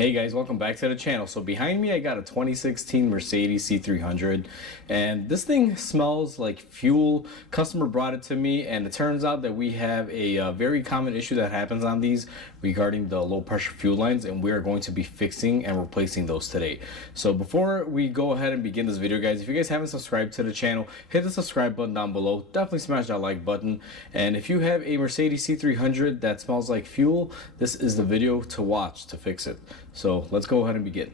Hey guys, welcome back to the channel. So behind me I got a 2016 Mercedes C300 and this thing smells like fuel. Customer brought it to me and it turns out that we have a very common issue that happens on these regarding the low pressure fuel lines, and we are going to be fixing and replacing those today. So before we go ahead and begin this video, guys, if you guys haven't subscribed to the channel, hit the subscribe button down below. Definitely smash that like button, and if you have a Mercedes C300 that smells like fuel, this is the video to watch to fix it. So let's go ahead and begin.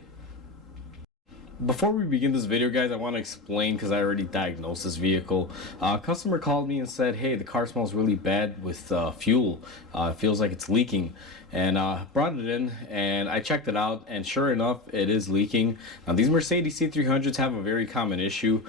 Before we begin this video, guys, I want to explain, because I already diagnosed this vehicle. A customer called me and said, hey, the car smells really bad with fuel. It feels like it's leaking. And brought it in and I checked it out, and sure enough, it is leaking. Now these Mercedes C300s have a very common issue.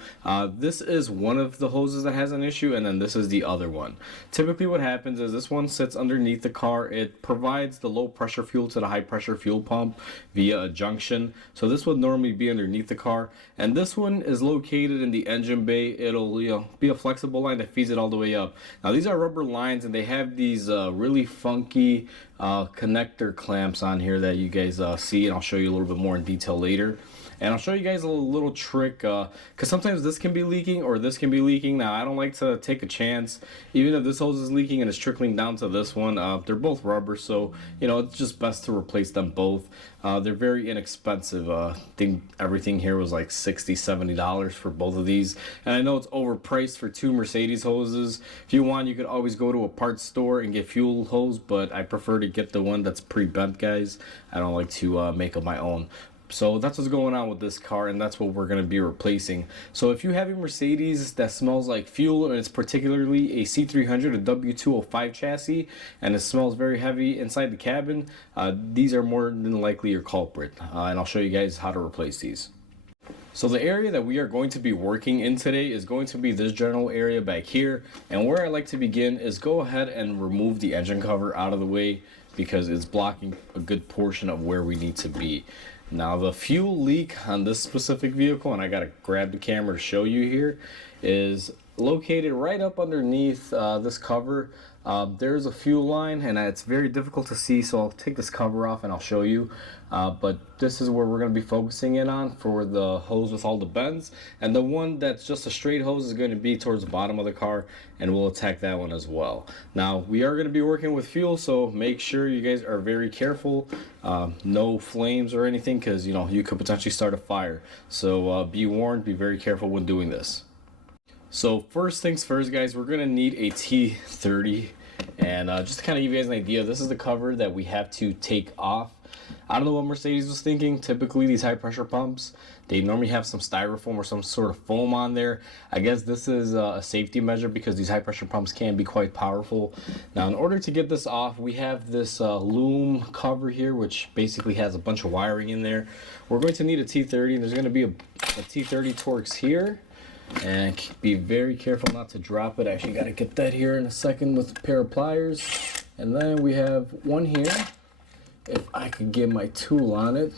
This is one of the hoses that has an issue, and then this is the other one. Typically what happens is this one sits underneath the car. It provides the low pressure fuel to the high pressure fuel pump via a junction. So this would normally be underneath the car, and this one is located in the engine bay. It'll be a flexible line that feeds it all the way up. Now these are rubber lines, and they have these really funky connector clamps on here that you guys see, and I'll show you a little bit more in detail later. And I'll show you guys a little trick, because sometimes this can be leaking or this can be leaking. Now I don't like to take a chance, even if this hose is leaking and it's trickling down to this one. They're both rubber, so it's just best to replace them both. They're very inexpensive. I think everything here was like $60–70 for both of these, and I know it's overpriced for two Mercedes hoses. If you want, you could always go to a parts store and get fuel hose, but I prefer to get the one that's pre-bent, guys. I don't like to make up my own. So that's what's going on with this car, and that's what we're going to be replacing. So if you have a Mercedes that smells like fuel, and it's particularly a C300, a W205 chassis, and it smells very heavy inside the cabin, these are more than likely your culprit, and I'll show you guys how to replace these. So the area that we are going to be working in today is going to be this general area back here, and where I like to begin is go ahead and remove the engine cover out of the way, because it's blocking a good portion of where we need to be. Now the fuel leak on this specific vehicle, and I gotta grab the camera to show you here, is located right up underneath this cover. There's a fuel line, and it's very difficult to see, so I'll take this cover off and I'll show you. But this is where we're going to be focusing in on for the hose with all the bends, and the one that's just a straight hose is going to be towards the bottom of the car, and we'll attack that one as well. Now we are going to be working with fuel, so make sure you guys are very careful. No flames or anything, because you could potentially start a fire, so be warned, be very careful when doing this. So first things first, guys, we're going to need a T30, and just to kind of give you guys an idea, this is the cover that we have to take off. I don't know what Mercedes was thinking. Typically these high pressure pumps, they normally have some styrofoam or some sort of foam on there. I guess this is a safety measure, because these high pressure pumps can be quite powerful. Now in order to get this off, we have this loom cover here, which basically has a bunch of wiring in there. We're going to need a T30, and there's going to be a T30 Torx here. And be very careful not to drop it. I actually got to get that here in a second with a pair of pliers. And then we have one here, if I could get my tool on it.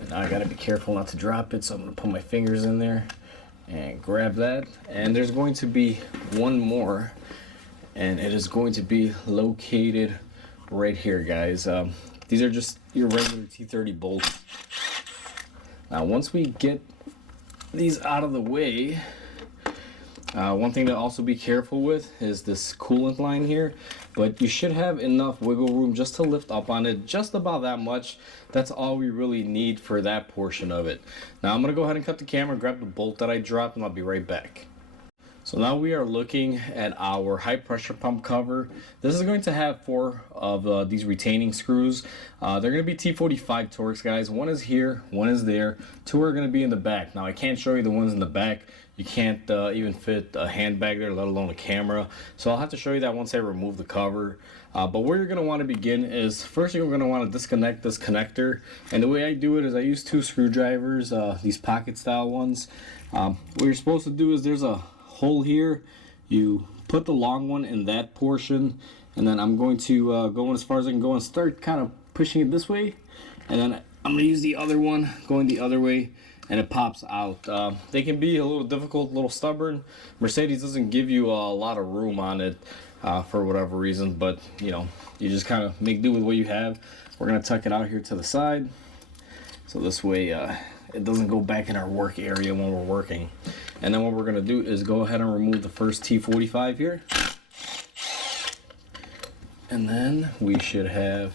And now I got to be careful not to drop it, so I'm going to put my fingers in there and grab that. And there's going to be one more, and it is going to be located right here, guys. These are just your regular T30 bolts. Now once we get these out of the way, one thing to also be careful with is this coolant line here, but you should have enough wiggle room just to lift up on it, just about that much. That's all we really need for that portion of it. Now I'm gonna go ahead and cut the camera, grab the bolt that I dropped, and I'll be right back. So now we are looking at our high pressure pump cover. This is going to have 4 of these retaining screws. They're going to be T45 Torx, guys. One is here, one is there. 2 are going to be in the back. Now I can't show you the ones in the back. You can't even fit a handbag there, let alone a camera. So I'll have to show you that once I remove the cover. But where you're going to want to begin is, first you're going to want to disconnect this connector. And the way I do it is I use 2 screwdrivers, these pocket style ones. What you're supposed to do is there's a hole here. You put the long one in that portion, and then I'm going to go in as far as I can go and start kind of pushing it this way, and then I'm going to use the other one going the other way, and it pops out. They can be a little difficult, a little stubborn. Mercedes doesn't give you a lot of room on it for whatever reason, but you just kind of make do with what you have. we're gonna tuck it out here to the side, so this way it doesn't go back in our work area when we're working. And then what we're gonna do is go ahead and remove the first T45 here. And then we should have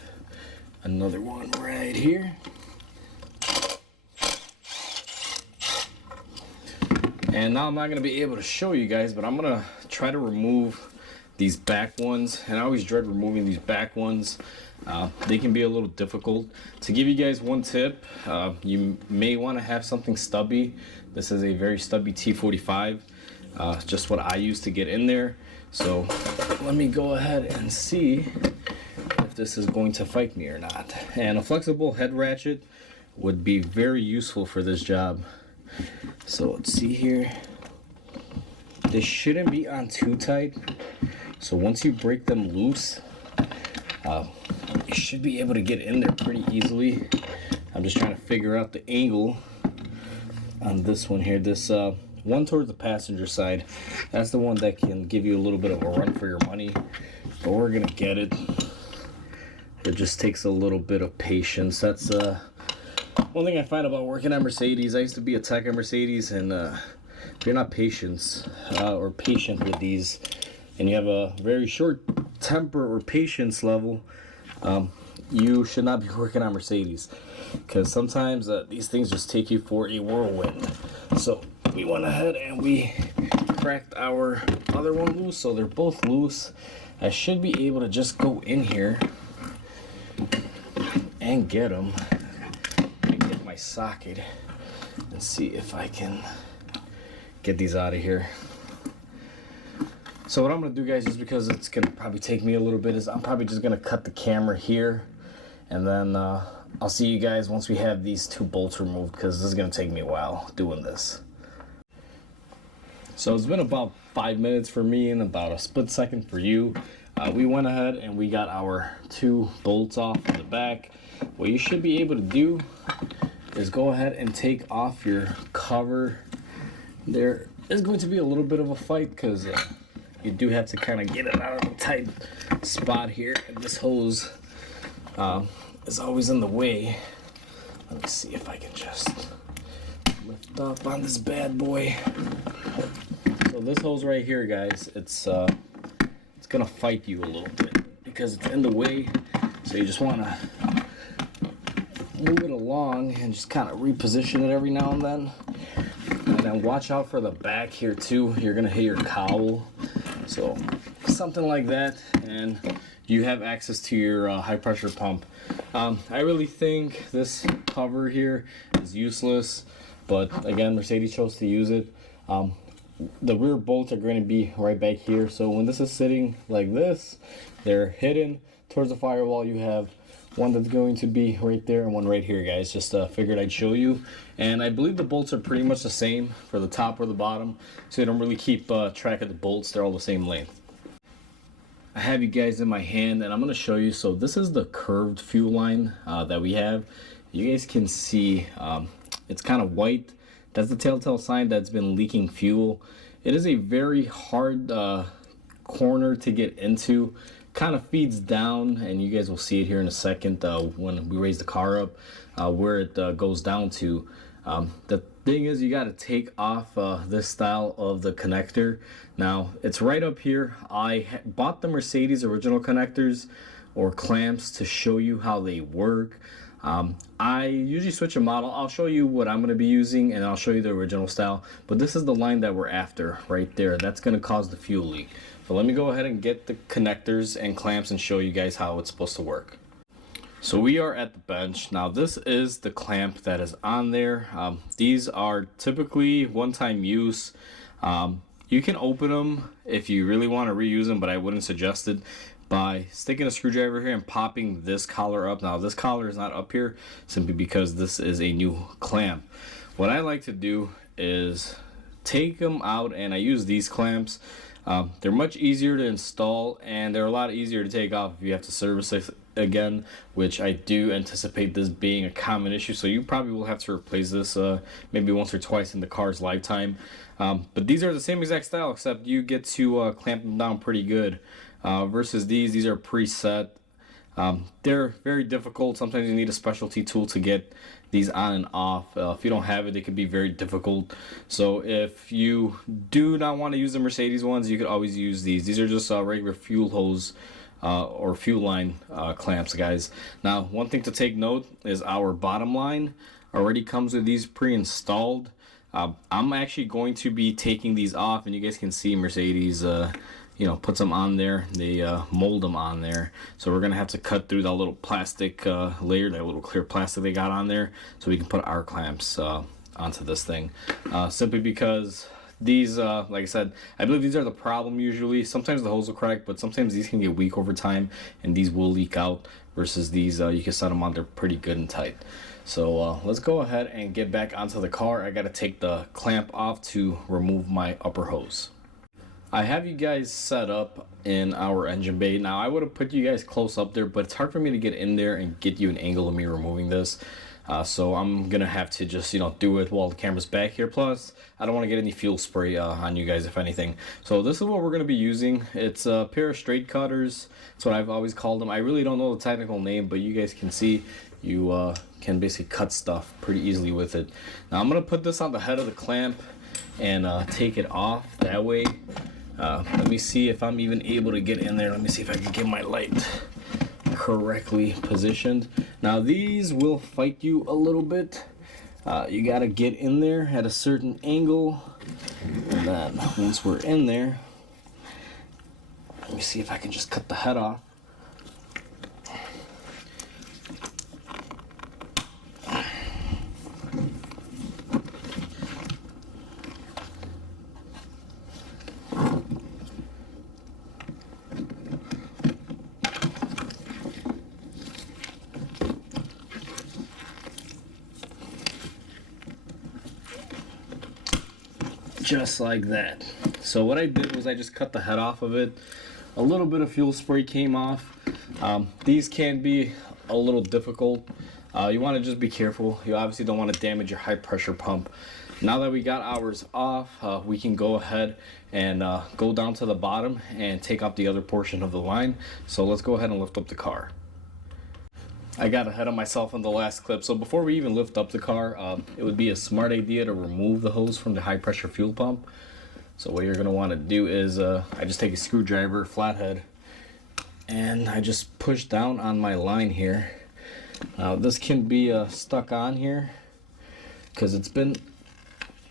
another one right here. And now I'm not gonna be able to show you guys, but I'm gonna try to remove these back ones. And I always dread removing these back ones. They can be a little difficult. To give you guys one tip, you may want to have something stubby. This is a very stubby T45, just what I use to get in there. So let me go ahead and see if this is going to fight me or not. And a flexible head ratchet would be very useful for this job. So let's see here. This shouldn't be on too tight. So once you break them loose, you should be able to get in there pretty easily. I'm just trying to figure out the angle on this one here. This one towards the passenger side, that's the one that can give you a little bit of a run for your money, but we're gonna get it. It just takes a little bit of patience. That's one thing I find about working at Mercedes. I used to be a tech at Mercedes, and if you're not patient with these, and you have a very short temper or patience level, you should not be working on Mercedes, because sometimes these things just take you for a whirlwind. So we went ahead and we cracked our other one loose, so they're both loose. I should be able to just go in here and get them. Get my socket and see if I can get these out of here. So what I'm gonna do, guys, just because it's gonna probably take me a little bit, is I'm probably just gonna cut the camera here, and then I'll see you guys once we have these two bolts removed, because this is gonna take me a while doing this. So it's been about 5 minutes for me and about a split second for you. We went ahead and we got our two bolts off in the back. What you should be able to do is go ahead and take off your cover. There is going to be a little bit of a fight, because you do have to kind of get it out of the tight spot here, and this hose is always in the way. Let me see if I can just lift up on this bad boy. So this hose right here, guys, it's gonna fight you a little bit because it's in the way. So you just want to move it along and just kind of reposition it every now and then. And then watch out for the back here too. You're gonna hit your cowl. So something like that, and you have access to your high pressure pump. I really think this cover here is useless, but again, Mercedes chose to use it. The rear bolts are going to be right back here, so when this is sitting like this, they're hidden towards the firewall. You have one that's going to be right there and one right here, guys. Just figured I'd show you. And I believe the bolts are pretty much the same for the top or the bottom, so you don't really keep track of the bolts. They're all the same length. I have you guys in my hand, and I'm going to show you. So this is the curved fuel line that we have. You guys can see it's kind of white. That's the telltale sign that's been leaking fuel. It is a very hard corner to get into. Kind of feeds down, and you guys will see it here in a second when we raise the car up, where it goes down to. The thing is, you got to take off this style of the connector. Now it's right up here. I bought the Mercedes original connectors or clamps to show you how they work. I usually switch a model. I'll show you what I'm going to be using, and I'll show you the original style, but this is the line that we're after right there. That's going to cause the fuel leak. So let me go ahead and get the connectors and clamps and show you guys how it's supposed to work. So we are at the bench. Now this is the clamp that is on there. These are typically one-time use. You can open them if you really want to reuse them, but I wouldn't suggest it, by sticking a screwdriver here and popping this collar up. Now this collar is not up here simply because this is a new clamp. What I like to do is take them out, and I use these clamps. They're much easier to install, and they're a lot easier to take off if you have to service it again, which I do anticipate this being a common issue. So you probably will have to replace this maybe once or twice in the car's lifetime. But these are the same exact style, except you get to clamp them down pretty good. Versus these are preset. They're very difficult. Sometimes you need a specialty tool to get these on and off. If you don't have it, they can be very difficult. So if you do not want to use the Mercedes ones, you could always use these. These are just regular fuel hose or fuel line clamps, guys. Now, one thing to take note is our bottom line already comes with these pre-installed. I'm actually going to be taking these off, and you guys can see Mercedes puts them on there. They mold them on there. So we're gonna have to cut through that little plastic layer, that little clear plastic they got on there, so we can put our clamps onto this thing. Simply because these, like I said, I believe these are the problem usually. Sometimes the hose will crack, but sometimes these can get weak over time, and these will leak out. Versus these, you can set them on, they're pretty good and tight. So let's go ahead and get back onto the car. I gotta take the clamp off to remove my upper hose. I have you guys set up in our engine bay. Now, I would have put you guys close up there, but it's hard for me to get in there and get you an angle of me removing this. So I'm gonna have to just do it while the camera's back here. Plus, I don't want to get any fuel spray on you guys, if anything. So this is what we're gonna be using. It's a pair of straight cutters. That's what I've always called them. I really don't know the technical name, but you guys can see you can basically cut stuff pretty easily with it. Now I'm gonna put this on the head of the clamp and take it off that way. Let me see if I'm even able to get in there. Let me see if I can get my light correctly positioned. Now these will fight you a little bit. You gotta get in there at a certain angle, and then once we're in there, let me see if I can just cut the head off. Just like that. So what I did was I just cut the head off of it. A little bit of fuel spray came off. These can be a little difficult. You want to just be careful. You obviously don't want to damage your high pressure pump. Now that we got ours off, we can go ahead and go down to the bottom and take off the other portion of the line. So let's go ahead and lift up the car. I got ahead of myself in the last clip. So before we even lift up the car, it would be a smart idea to remove the hose from the high pressure fuel pump. So what you're gonna wanna do is, I just take a screwdriver, flathead, and I just push down on my line here. Now this can be stuck on here because it's been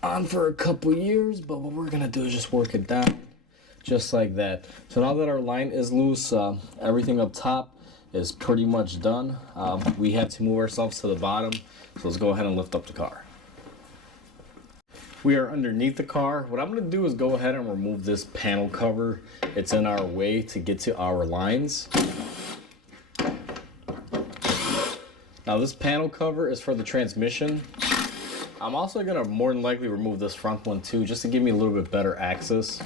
on for a couple years, but what we're gonna do is just work it down just like that. So now that our line is loose, everything up top is pretty much done. We have to move ourselves to the bottom, so let's go ahead and lift up the car. We are underneath the car. What I'm going to do is go ahead and remove this panel cover. It's in our way to get to our lines. Now this panel cover is for the transmission. I'm also going to more than likely remove this front one too, just to give me a little bit better access.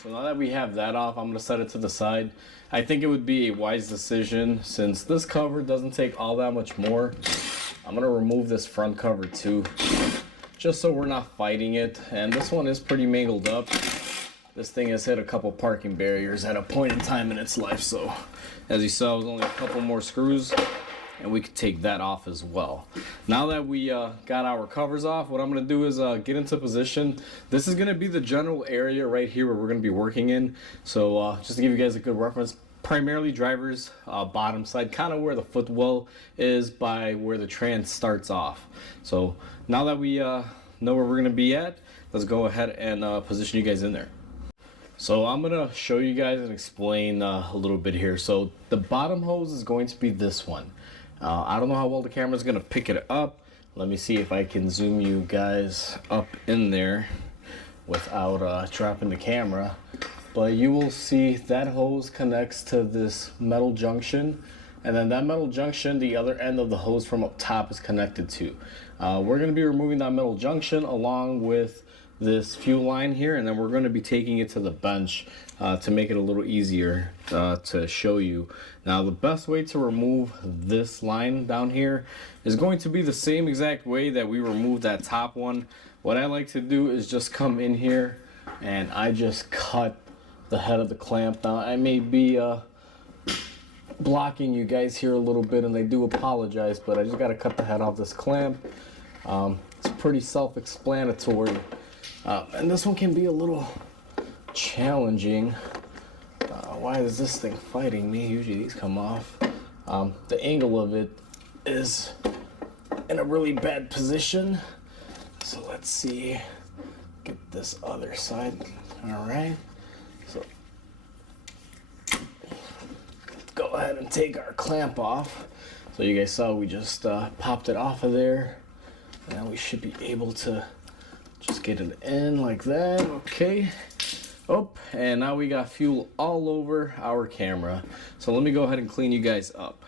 So now that we have that off, I'm going to set it to the side. I think it would be a wise decision, since this cover doesn't take all that much more. I'm going to remove this front cover too, just so we're not fighting it. And this one is pretty mangled up. This thing has hit a couple parking barriers at a point in time in its life. So as you saw, it was only a couple more screws, and we could take that off as well. Now that we got our covers off, what I'm gonna do is get into position. This is gonna be the general area right here where we're gonna be working in. So just to give you guys a good reference, primarily driver's bottom side, kind of where the footwell is by where the trans starts off. So now that we know where we're gonna be at, let's go ahead and position you guys in there. So I'm gonna show you guys and explain a little bit here. So the bottom hose is going to be this one. I don't know how well the camera's gonna pick it up. Let me see if I can zoom you guys up in there without dropping the camera. But you will see that hose connects to this metal junction, and then that metal junction, the other end of the hose from up top is connected to. We're going to be removing that metal junction along with this fuel line here, and then we're going to be taking it to the bench to make it a little easier to show you. Now the best way to remove this line down here is going to be the same exact way that we removed that top one. What I like to do is just come in here and I just cut the head of the clamp. Now I may be blocking you guys here a little bit, and I do apologize, but I just got to cut the head off this clamp. It's pretty self-explanatory. And this one can be a little challenging. Why is this thing fighting me? Usually these come off. The angle of it is in a really bad position. So let's see. Get this other side. All right. So go ahead and take our clamp off. So you guys saw we just popped it off of there. And then we should be able to just get it in like that. Okay. Oh, and now we got fuel all over our camera. So let me go ahead and clean you guys up.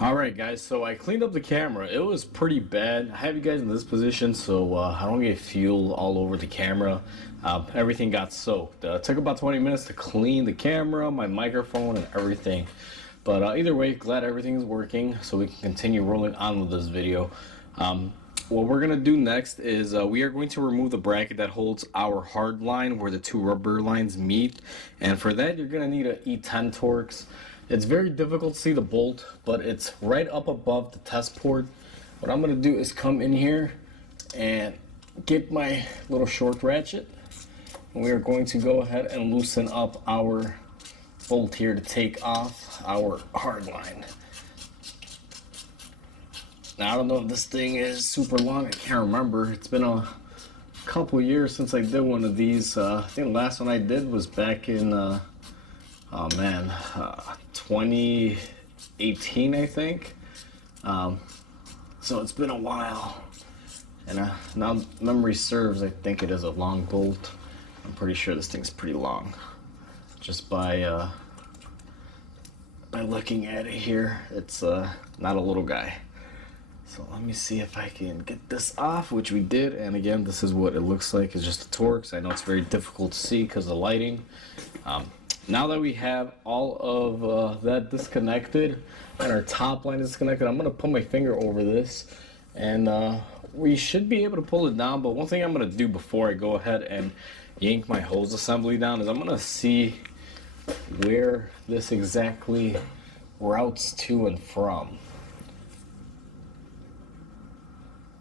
All right, guys, so I cleaned up the camera. It was pretty bad. I have you guys in this position so I don't get fuel all over the camera. Everything got soaked. It took about 20 minutes to clean the camera, my microphone, and everything. But either way, glad everything is working so we can continue rolling on with this video. What we're gonna do next is we are going to remove the bracket that holds our hard line where the two rubber lines meet, and for that you're gonna need an E10 Torx. It's very difficult to see the bolt, but it's right up above the test port. What I'm gonna do is come in here and get my little short ratchet, and we are going to go ahead and loosen up our bolt here to take off our hard line. Now, I don't know if this thing is super long. I can't remember. It's been a couple years since I did one of these. I think the last one I did was back in, 2018, I think. So it's been a while. And now memory serves, I think it is a long bolt. I'm pretty sure this thing's pretty long. Just by looking at it here, it's not a little guy. So let me see if I can get this off, which we did. And again, this is what it looks like. It's just a Torx. I know it's very difficult to see because of the lighting. Now that we have all of that disconnected and our top line disconnected, I'm going to put my finger over this and we should be able to pull it down. But one thing I'm going to do before I go ahead and yank my hose assembly down is I'm going to see where this exactly routes to and from.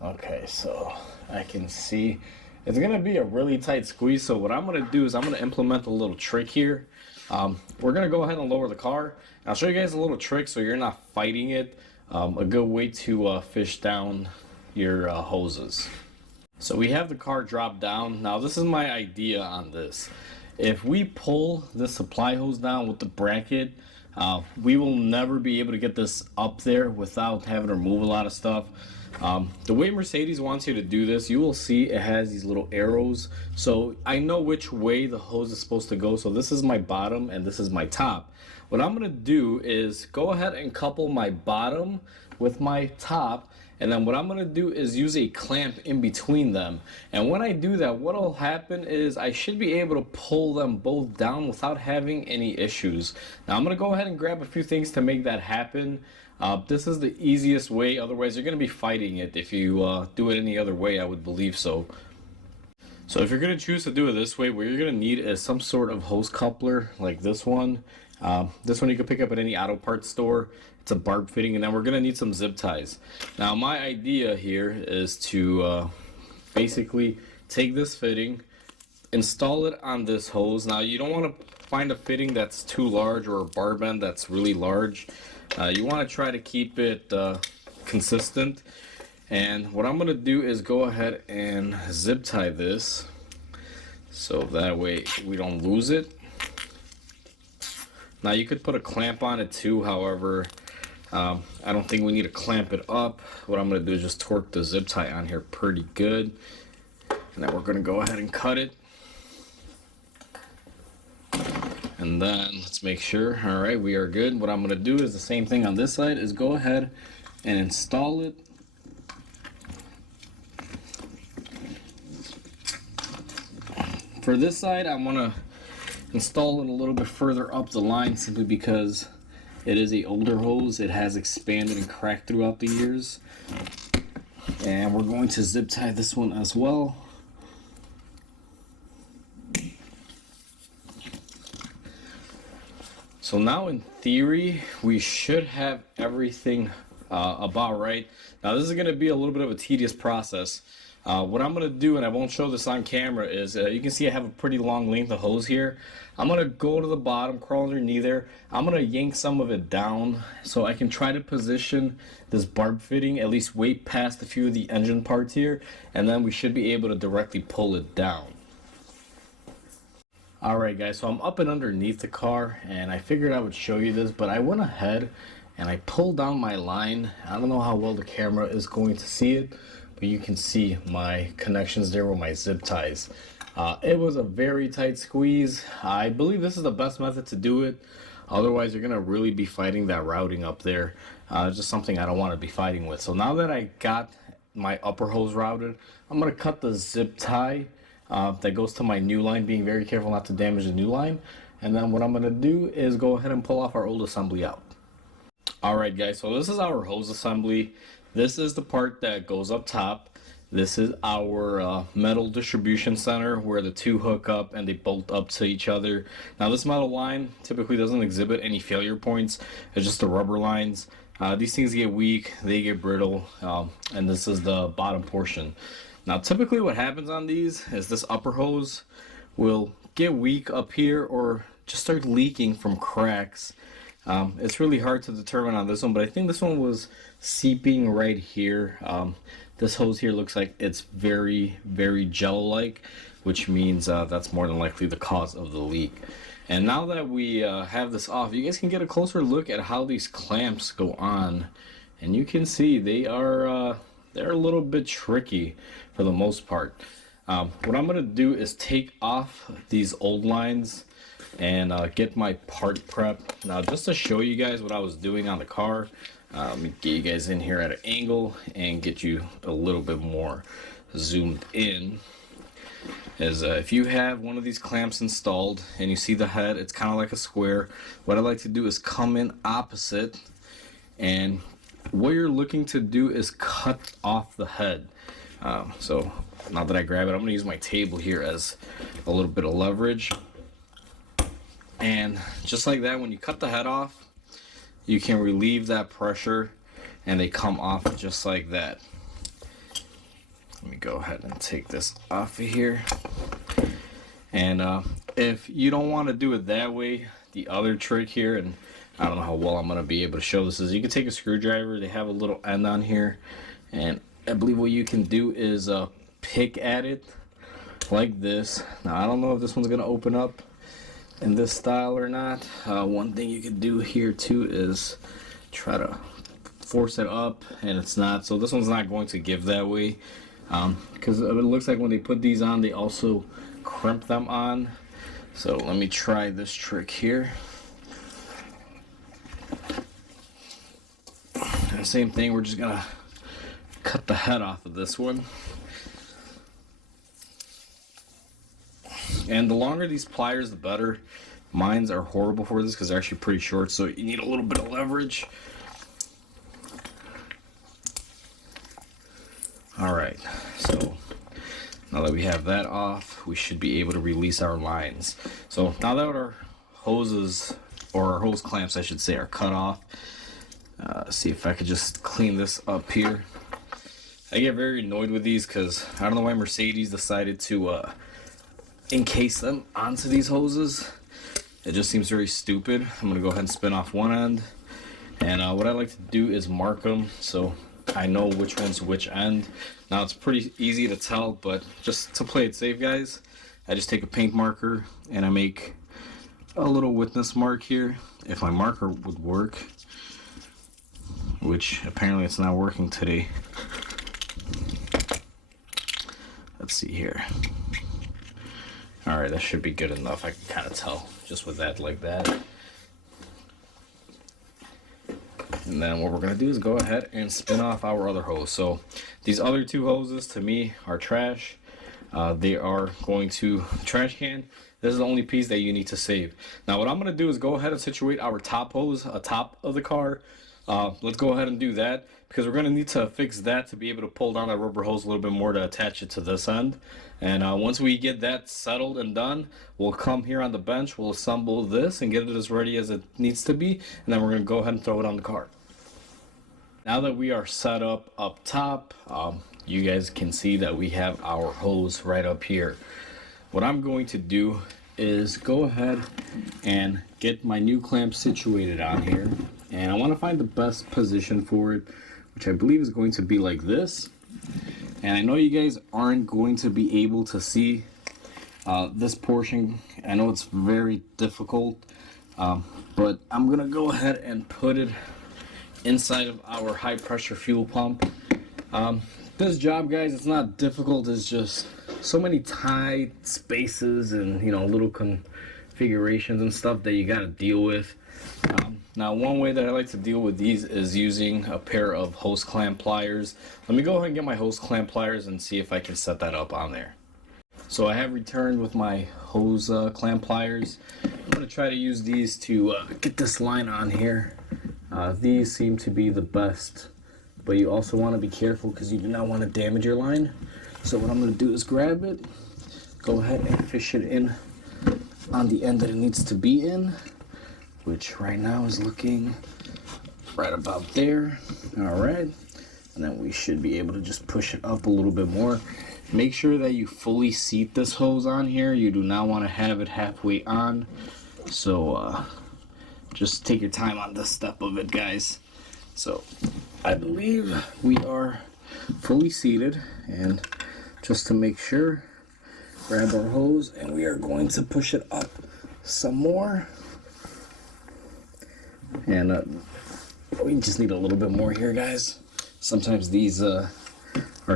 Okay, so I can see it's gonna be a really tight squeeze. So what I'm gonna do is I'm gonna implement a little trick here. We're gonna go ahead and lower the car. I'll show you guys a little trick so you're not fighting it. A good way to fish down your hoses. So we have the car drop down. Now this is my idea on this. If we pull the supply hose down with the bracket, we will never be able to get this up there without having to remove a lot of stuff. The way Mercedes wants you to do this, you will see it has these little arrows. So I know which way the hose is supposed to go. So this is my bottom and this is my top. What I'm going to do is go ahead and couple my bottom with my top. And then what I'm going to do is use a clamp in between them. And when I do that, what will happen is I should be able to pull them both down without having any issues. Now I'm going to go ahead and grab a few things to make that happen. This is the easiest way. Otherwise, you're going to be fighting it if you do it any other way, I would believe so. So if you're going to choose to do it this way, what you're going to need is some sort of hose coupler like this one. This one you can pick up at any auto parts store. It's a barb fitting, and then we're going to need some zip ties. Now my idea here is to basically take this fitting, install it on this hose. Now you don't want to find a fitting that's too large or a barb end that's really large. You want to try to keep it consistent. And what I'm going to do is go ahead and zip tie this so that way we don't lose it. Now you could put a clamp on it too, however, I don't think we need to clamp it up. What I'm going to do is just torque the zip tie on here pretty good. And then we're going to go ahead and cut it. And then let's make sure, all right, we are good. What I'm gonna do is the same thing on this side, is go ahead and install it For this side, I want to install it a little bit further up the line simply because it is a older hose. It has expanded and cracked throughout the years. And we're going to zip tie this one as well. So now in theory, we should have everything about right. Now this is going to be a little bit of a tedious process. What I'm going to do, and I won't show this on camera, is you can see I have a pretty long length of hose here. I'm going to go to the bottom, crawl underneath there. I'm going to yank some of it down so I can try to position this barb fitting, at least way past a few of the engine parts here, and then we should be able to directly pull it down. Alright guys, so I'm up and underneath the car, and I figured I would show you this, but I went ahead and I pulled down my line. I don't know how well the camera is going to see it, but you can see my connections there with my zip ties. It was a very tight squeeze. I believe this is the best method to do it. Otherwise, you're going to really be fighting that routing up there. Just something I don't want to be fighting with. So now that I got my upper hose routed, I'm going to cut the zip tie that goes to my new line, being very careful not to damage the new line. And then what I'm going to do is go ahead and pull off our old assembly out. Alright guys, so this is our hose assembly. This is the part that goes up top. This is our metal distribution center where the two hook up and they bolt up to each other. Now this metal line typically doesn't exhibit any failure points. It's just the rubber lines. These things get weak, they get brittle, and this is the bottom portion. Now typically what happens on these is this upper hose will get weak up here or just start leaking from cracks. It's really hard to determine on this one, but I think this one was seeping right here. This hose here looks like it's very, very gel-like, which means that's more than likely the cause of the leak. And now that we have this off, you guys can get a closer look at how these clamps go on, and you can see they're a little bit tricky for the most part. What I'm gonna do is take off these old lines and get my part prep. Now just to show you guys what I was doing on the car, let me get you guys in here at an angle and get you a little bit more zoomed in. Is if you have one of these clamps installed and you see the head, it's kind of like a square. What I like to do is come in opposite, and what you're looking to do is cut off the head. So now that I grab it, I'm gonna use my table here as a little bit of leverage. And just like that, when you cut the head off, you can relieve that pressure and they come off just like that. Let me go ahead and take this off of here. And if you don't want to do it that way, the other trick here, and I don't know how well I'm going to be able to show this, is you can take a screwdriver. They have a little end on here, and I believe what you can do is pick at it like this. Now I don't know if this one's going to open up in this style or not. One thing you can do here too is try to force it up, and it's not. So this one's not going to give that way, because it looks like when they put these on, they also crimp them on. So let me try this trick here. And same thing, we're just gonna cut the head off of this one. And the longer these pliers, the better. Mines are horrible for this because they're actually pretty short, so you need a little bit of leverage. Alright, so now that we have that off, we should be able to release our lines. So now that our hoses, or our hose clamps I should say, are cut off, see if I could just clean this up here. I get very annoyed with these because I don't know why Mercedes decided to encase them onto these hoses. It just seems very stupid. I'm gonna go ahead and spin off one end, and what I like to do is mark them so I know which one's which end. Now it's pretty easy to tell, but just to play it safe, guys, I just take a paint marker and I make a little witness mark here. If my marker would work, which apparently it's not working today. Let's see here. Alright, that should be good enough. I can kind of tell just with that like that. And then what we're going to do is go ahead and spin off our other hose. So these other two hoses to me are trash. they are going to trash can. This is the only piece that you need to save. Now what I'm going to do is go ahead and situate our top hose atop of the car. Let's go ahead and do that, because we're going to need to fix that to be able to pull down that rubber hose a little bit more to attach it to this end. And once we get that settled and done, we'll come here on the bench, we'll assemble this and get it as ready as it needs to be, and then we're going to go ahead and throw it on the car. Now that we are set up top, you guys can see that we have our hose right up here. What I'm going to do is go ahead and get my new clamp situated on here, and I want to find the best position for it, which I believe is going to be like this. And I know you guys aren't going to be able to see this portion. I know it's very difficult, but I'm gonna go ahead and put it inside of our high pressure fuel pump. This job, guys, it's not difficult. It's just so many tight spaces and, you know, little configurations and stuff that you got to deal with. Now, one way that I like to deal with these is using a pair of hose clamp pliers. Let me go ahead and get my hose clamp pliers and see if I can set that up on there. So I have returned with my hose clamp pliers. I'm going to try to use these to get this line on here. These seem to be the best, but you also want to be careful because you do not want to damage your line. So what I'm going to do is grab it, go ahead and fish it in on the end that it needs to be in, which right now is looking right about there. All right, and then we should be able to just push it up a little bit more. Make sure that you fully seat this hose on here. You do not want to have it halfway on. So just take your time on this step of it, guys. So I believe we are fully seated, and just to make sure, grab our hose and we are going to push it up some more. And we just need a little bit more here, guys. Sometimes these are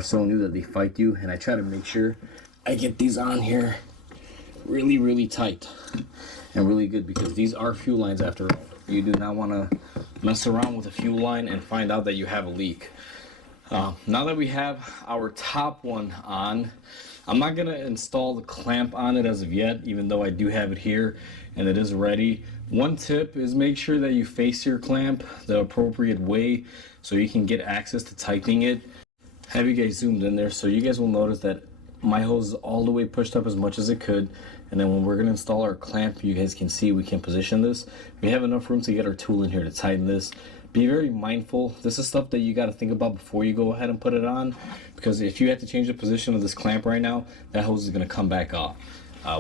so new that they fight you, and I try to make sure I get these on here really tight and really good, because these are fuel lines after all. You do not want to mess around with a fuel line and find out that you have a leak. Now that we have our top one on, I'm not going to install the clamp on it as of yet, even though I do have it here and it is ready. One tip is make sure that you face your clamp the appropriate way so you can get access to tightening it. Have you guys zoomed in there, so you guys will notice that my hose is all the way pushed up as much as it could, and then when we're going to install our clamp, you guys can see we can position this. We have enough room to get our tool in here to tighten this. Be very mindful. This is stuff that you got to think about before you go ahead and put it on, because if you have to change the position of this clamp right now, that hose is going to come back off,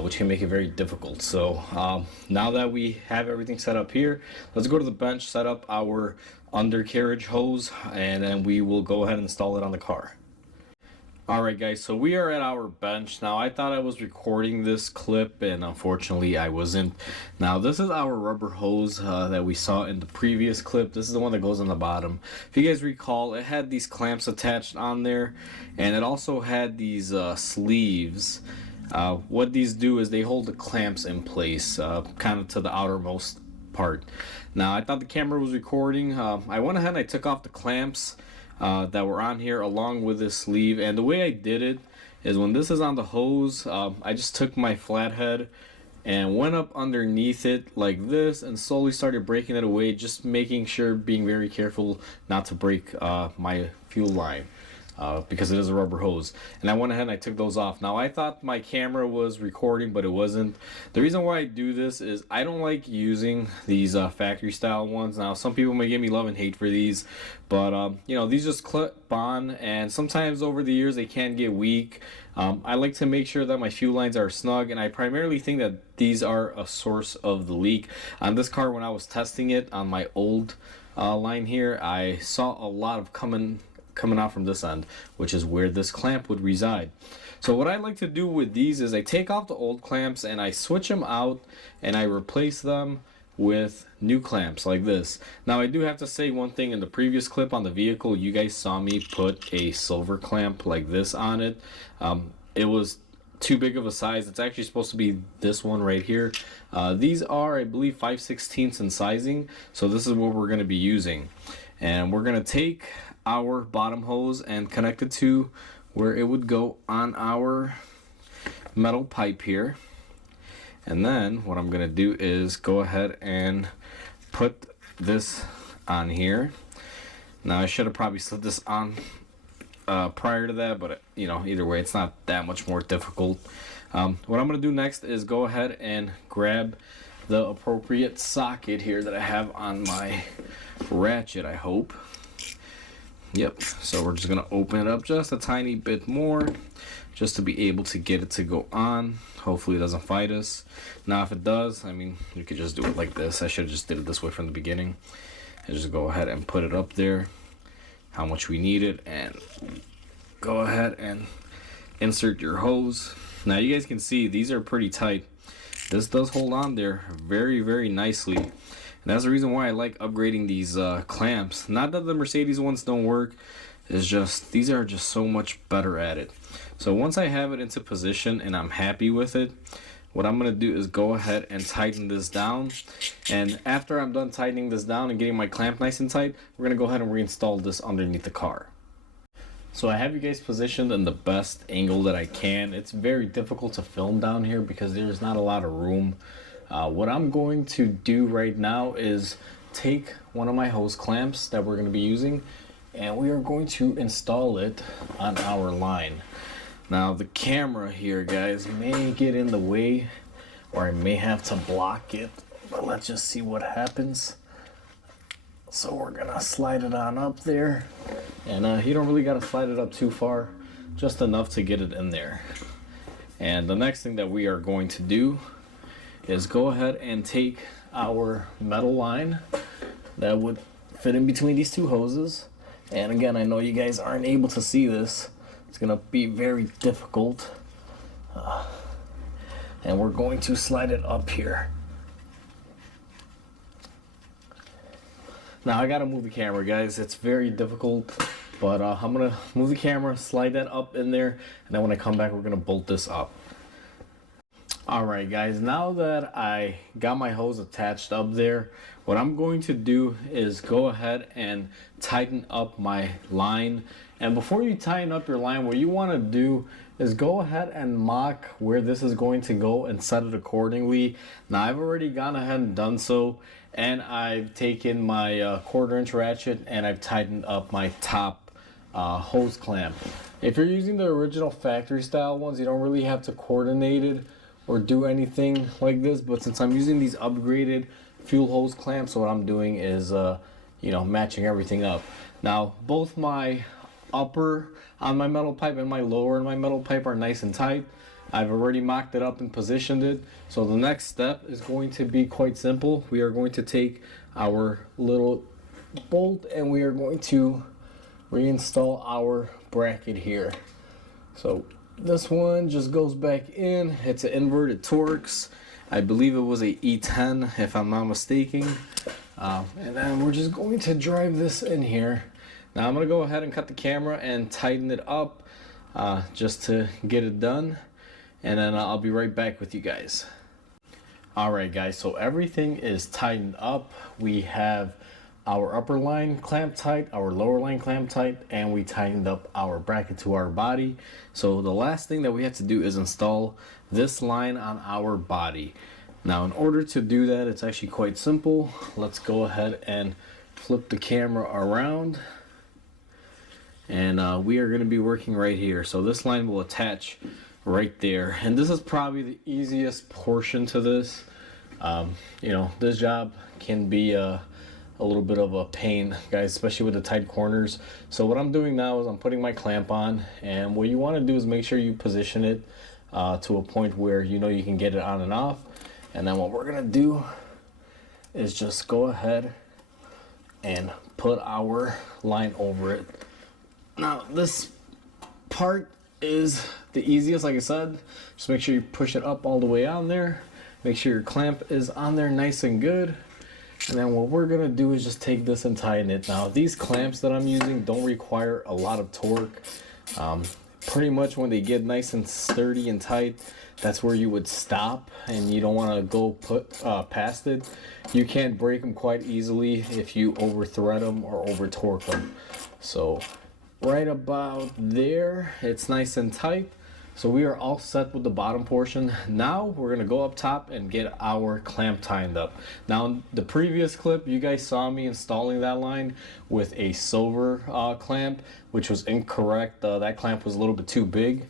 which can make it very difficult. So now that we have everything set up here, let's go to the bench, set up our undercarriage hose, and then we will go ahead and install it on the car. Alright guys, so we are at our bench. Now I thought I was recording this clip, and unfortunately I wasn't. Now this is our rubber hose that we saw in the previous clip. This is the one that goes on the bottom. If you guys recall, it had these clamps attached on there, and it also had these sleeves. What these do is they hold the clamps in place, kind of to the outermost part. Now I thought the camera was recording. I went ahead and I took off the clamps that were on here along with this sleeve, and the way I did it is when this is on the hose, I just took my flathead and went up underneath it like this and slowly started breaking it away, just making sure, being very careful not to break my fuel line. Because it is a rubber hose, and I went ahead and I took those off. Now I thought my camera was recording, but it wasn't. The reason why I do this is I don't like using these factory style ones. Now some people may give me love and hate for these, but you know, these just clip on, and sometimes over the years they can get weak. I like to make sure that my fuel lines are snug, and I primarily think that these are a source of the leak. On this car, when I was testing it on my old line here, I saw a lot of coming out from this end, which is where this clamp would reside. So what I like to do with these is I take off the old clamps and I switch them out and I replace them with new clamps like this. Now I do have to say one thing. In the previous clip on the vehicle, you guys saw me put a silver clamp like this on it. It was too big of a size. It's actually supposed to be this one right here. These are, I believe, 5/16 in sizing, so this is what we're going to be using. And we're going to take our bottom hose and connect it to where it would go on our metal pipe here. And then what I'm gonna do is go ahead and put this on here. Now I should have probably slid this on prior to that, but you know, either way, it's not that much more difficult. What I'm gonna do next is go ahead and grab the appropriate socket here that I have on my ratchet, I hope. Yep, so we're just gonna open it up just a tiny bit more just to be able to get it to go on. Hopefully it doesn't fight us. Now if it does, I mean, you could just do it like this. I should have just did it this way from the beginning. And just go ahead and put it up there how much we need it, and go ahead and insert your hose. Now you guys can see these are pretty tight. This does hold on there very, very nicely. And that's the reason why I like upgrading these clamps. Not that the Mercedes ones don't work, it's just these are just so much better at it. So once I have it into position and I'm happy with it, what I'm gonna do is go ahead and tighten this down. And after I'm done tightening this down and getting my clamp nice and tight, we're gonna go ahead and reinstall this underneath the car. So I have you guys positioned in the best angle that I can. It's very difficult to film down here because there's not a lot of room. What I'm going to do right now is take one of my hose clamps that we're gonna be using, and we are going to install it on our line. Now the camera here, guys, may get in the way, or I may have to block it, but let's just see what happens. So we're gonna slide it on up there, and you don't really gotta slide it up too far, just enough to get it in there. And the next thing that we are going to do is go ahead and take our metal line that would fit in between these two hoses. And again, I know you guys aren't able to see this. It's gonna be very difficult. And we're going to slide it up here. Now I gotta move the camera, guys. It's very difficult, but I'm gonna move the camera, slide that up in there, and then when I come back, we're gonna bolt this up. Alright guys, now that I got my hose attached up there, what I'm going to do is go ahead and tighten up my line. And before you tighten up your line, what you want to do is go ahead and mock where this is going to go and set it accordingly. Now I've already gone ahead and done so, and I've taken my 1/4 inch ratchet and I've tightened up my top hose clamp. If you're using the original factory style ones, you don't really have to coordinate it or do anything like this, but since I'm using these upgraded fuel hose clamps, so what I'm doing is you know, matching everything up. Now both my upper on my metal pipe and my lower on my metal pipe are nice and tight. I've already mocked it up and positioned it, so the next step is going to be quite simple. We are going to take our little bolt and we are going to reinstall our bracket here. So this one just goes back in. It's an inverted Torx. I believe it was a E10 if I'm not mistaken. And then we're just going to drive this in here. Now I'm gonna go ahead and cut the camera and tighten it up just to get it done. And then I'll be right back with you guys. Alright guys, so everything is tightened up. We have our upper line clamp tight, our lower line clamp tight, and we tightened up our bracket to our body. So the last thing that we have to do is install this line on our body. Now in order to do that, it's actually quite simple. Let's go ahead and flip the camera around, and we are going to be working right here. So this line will attach right there, and this is probably the easiest portion to this. You know, this job can be a little bit of a pain, guys, especially with the tight corners. So what I'm doing now is I'm putting my clamp on, and what you want to do is make sure you position it to a point where you know you can get it on and off. And then what we're gonna do is just go ahead and put our line over it. Now this part is the easiest, like I said. Just make sure you push it up all the way on there. Make sure your clamp is on there nice and good. And then what we're gonna do is just take this and tighten it. Now these clamps that I'm using don't require a lot of torque. Pretty much when they get nice and sturdy and tight, that's where you would stop, and you don't want to go past it. You can't break them quite easily if you over thread them or over torque them. So right about there, it's nice and tight. So we are all set with the bottom portion. Now we're gonna go up top and get our clamp tightened up. Now in the previous clip, you guys saw me installing that line with a silver clamp, which was incorrect. That clamp was a little bit too big.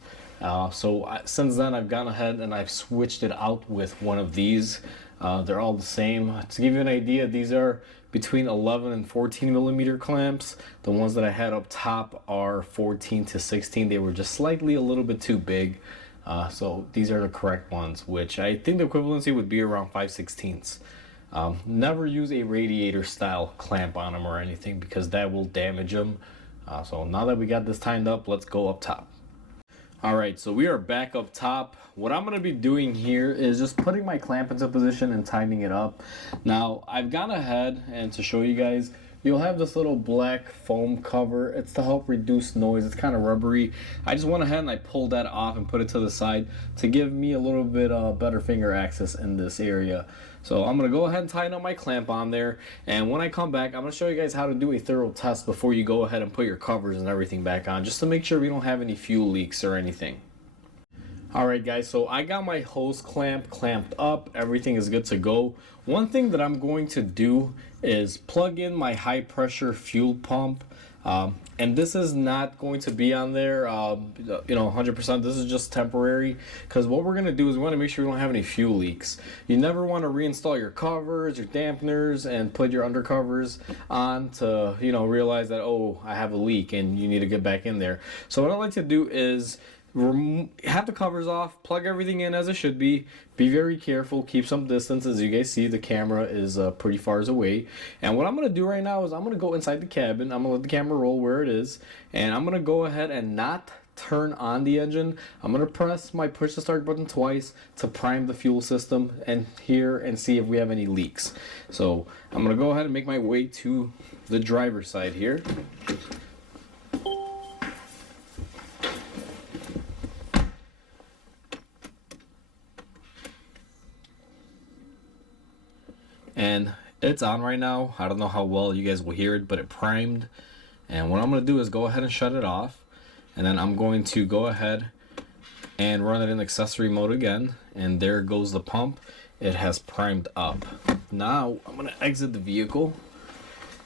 Since then I've gone ahead and I've switched it out with one of these. They're all the same. To give you an idea, these are between 11 and 14 millimeter clamps. The ones that I had up top are 14 to 16. They were just slightly a little bit too big. So these are the correct ones, which I think the equivalency would be around 5/16. Never use a radiator style clamp on them or anything because that will damage them. So now that we got this tightened up, let's go up top. Alright, so we are back up top. What I'm going to be doing here is just putting my clamp into position and tightening it up. Now, I've gone ahead and to show you guys, you'll have this little black foam cover. It's to help reduce noise. It's kind of rubbery. I just went ahead and I pulled that off and put it to the side to give me a little bit better finger access in this area. So I'm going to go ahead and tighten up my clamp on there, and when I come back I'm going to show you guys how to do a thorough test before you go ahead and put your covers and everything back on, just to make sure we don't have any fuel leaks or anything. Alright guys, so I got my hose clamp clamped up, everything is good to go. One thing that I'm going to do is plug in my high pressure fuel pump. And this is not going to be on there, 100%. This is just temporary, because what we're going to do is we want to make sure we don't have any fuel leaks. You never want to reinstall your covers, your dampeners, and put your undercovers on to, realize that, oh, I have a leak and you need to get back in there. So what I like to do is have the covers off, plug everything in as it should be very careful, keep some distance. As you guys see, the camera is pretty far away, and what I'm going to do right now is I'm going to go inside the cabin. I'm going to let the camera roll where it is, and I'm going to go ahead and not turn on the engine. I'm going to press my push to start button twice to prime the fuel system and hear and see if we have any leaks. So I'm going to go ahead and make my way to the driver's side here. And it's on right now. I don't know how well you guys will hear it, but it primed. And what I'm going to do is go ahead and shut it off. And then I'm going to go ahead and run it in accessory mode again. And there goes the pump. It has primed up. Now I'm going to exit the vehicle.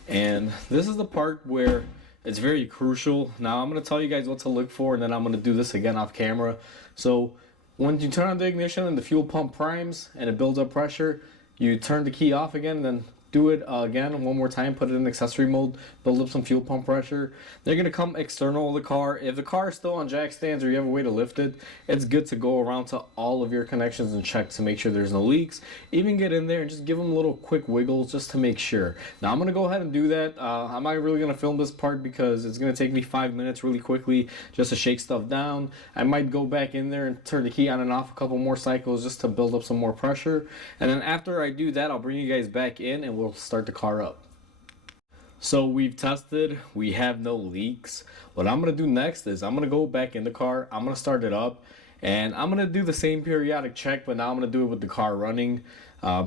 And this is the part where it's very crucial. Now I'm going to tell you guys what to look for, and then I'm going to do this again off camera. So when you turn on the ignition and the fuel pump primes and it builds up pressure, you turn the key off again, and then do it again one more time, put it in accessory mode, build up some fuel pump pressure. They're going to come external of the car. If the car is still on jack stands or you have a way to lift it, it's good to go around to all of your connections and check to make sure there's no leaks. Even get in there and just give them little quick wiggles just to make sure. Now I'm going to go ahead and do that. I'm not really going to film this part because it's going to take me 5 minutes really quickly just to shake stuff down. I might go back in there and turn the key on and off a couple more cycles just to build up some more pressure. And then after I do that, I'll bring you guys back in and we'll start the car up. So we've tested, we have no leaks. What I'm going to do next is I'm going to go back in the car, I'm going to start it up, and I'm going to do the same periodic check, but now I'm going to do it with the car running.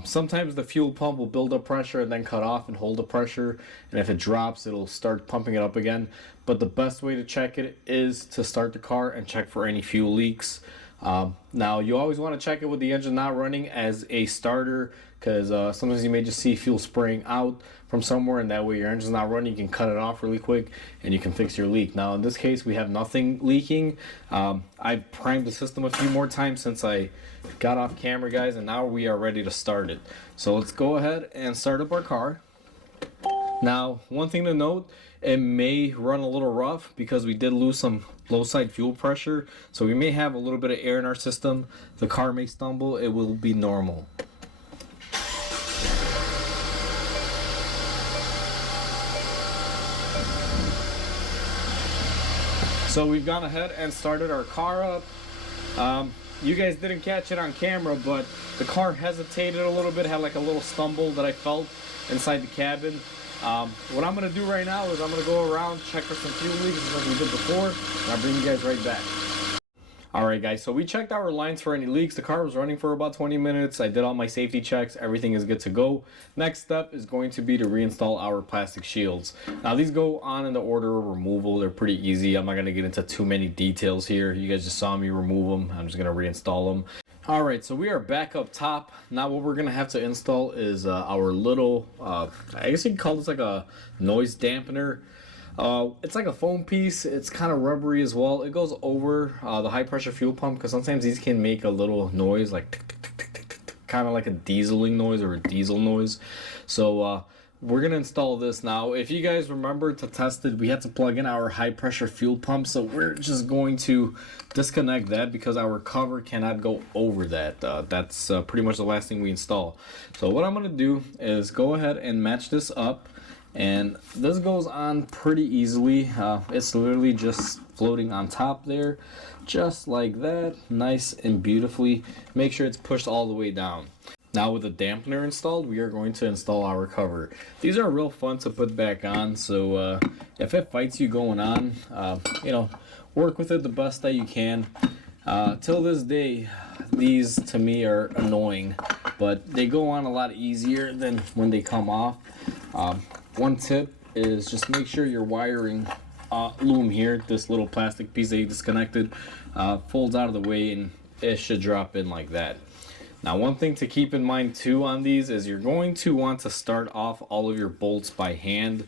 Sometimes the fuel pump will build up pressure and then cut off and hold the pressure, and if it drops it'll start pumping it up again. But the best way to check it is to start the car and check for any fuel leaks. Now you always want to check it with the engine not running as a starter, because sometimes you may just see fuel spraying out from somewhere, and that way your engine's not running. You can cut it off really quick and you can fix your leak. Now in this case we have nothing leaking. I've primed the system a few more times since I got off camera, guys, and now we are ready to start it. So let's go ahead and start up our car. Now one thing to note, it may run a little rough because we did lose some low side fuel pressure, so we may have a little bit of air in our system. The car may stumble. It will be normal. So we've gone ahead and started our car up. You guys didn't catch it on camera, but the car hesitated a little bit, had like a little stumble that I felt inside the cabin. What I'm going to do right now is I'm going to go around, check for some fuel leaks like we did before, and I'll bring you guys right back. Alright guys, so we checked our lines for any leaks. The car was running for about 20 minutes. I did all my safety checks. Everything is good to go. Next step is going to be to reinstall our plastic shields. Now these go on in the order of removal. They're pretty easy. I'm not going to get into too many details here. You guys just saw me remove them. I'm just going to reinstall them. Alright, so we are back up top. Now what we're going to have to install is our little, I guess you can call this like a noise dampener. It's like a foam piece. It's kind of rubbery as well. It goes over the high pressure fuel pump because sometimes these can make a little noise like tick, tick, tick, tick, tick, tick, kind of like a dieseling noise or a diesel noise. So we're gonna install this now. If you guys remember to test it, we had to plug in our high pressure fuel pump, so we're just going to disconnect that because our cover cannot go over that. That's pretty much the last thing we install. So what I'm gonna do is go ahead and match this up. And this goes on pretty easily. It's literally just floating on top there, just like that, nice and beautifully. Make sure it's pushed all the way down. Now with the dampener installed, we are going to install our cover. These are real fun to put back on, so if it fights you going on, you know, work with it the best that you can. Till this day, these to me are annoying, but they go on a lot easier than when they come off. One tip is just make sure your wiring loom here, this little plastic piece that you disconnected, folds out of the way and it should drop in like that. Now one thing to keep in mind too on these is you're going to want to start off all of your bolts by hand.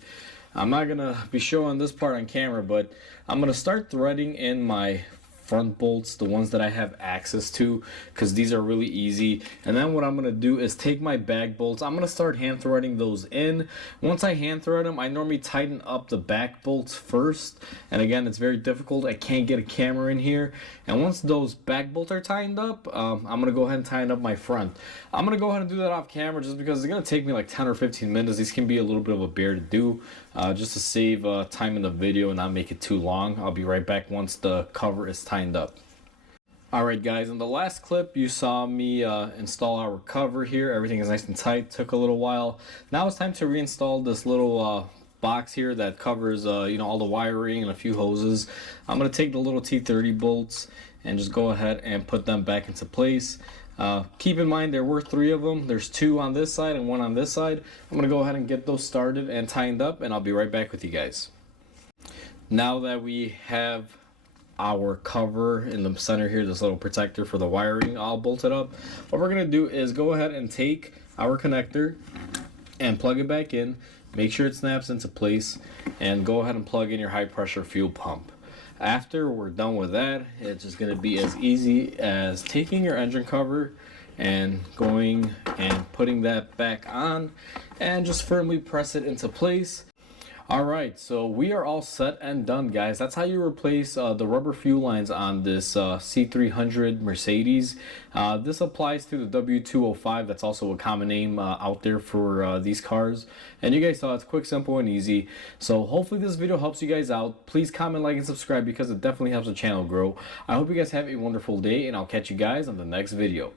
I'm not going to be showing this part on camera, but I'm going to start threading in my front bolts, the ones that I have access to, because these are really easy. And then what I'm going to do is take my back bolts. I'm going to start hand threading those in. Once I hand thread them, I normally tighten up the back bolts first. And again, it's very difficult. I can't get a camera in here. And once those back bolts are tightened up, I'm going to go ahead and tighten up my front. I'm going to go ahead and do that off camera just because it's going to take me like 10 or 15 minutes. These can be a little bit of a bear to do, just to save time in the video and not make it too long. I'll be right back once the cover is tightened up. Alright guys, in the last clip you saw me install our cover here. Everything is nice and tight, took a little while. Now it's time to reinstall this little box here that covers you know, all the wiring and a few hoses. I'm going to take the little T30 bolts and just go ahead and put them back into place. Keep in mind there were 3 of them. There's 2 on this side and 1 on this side. I'm going to go ahead and get those started and tightened up, and I'll be right back with you guys. Now that we have our cover in the center here, this little protector for the wiring all bolted up, what we're going to do is go ahead and take our connector and plug it back in. Make sure it snaps into place, and go ahead and plug in your high pressure fuel pump. After we're done with that, it's just going to be as easy as taking your engine cover and going and putting that back on and just firmly press it into place. Alright, so we are all set and done, guys. That's how you replace the rubber fuel lines on this C300 Mercedes. This applies to the W205. That's also a common name out there for these cars. And you guys saw it's quick, simple, and easy. So hopefully this video helps you guys out. Please comment, like, and subscribe because it definitely helps the channel grow. I hope you guys have a wonderful day, and I'll catch you guys on the next video.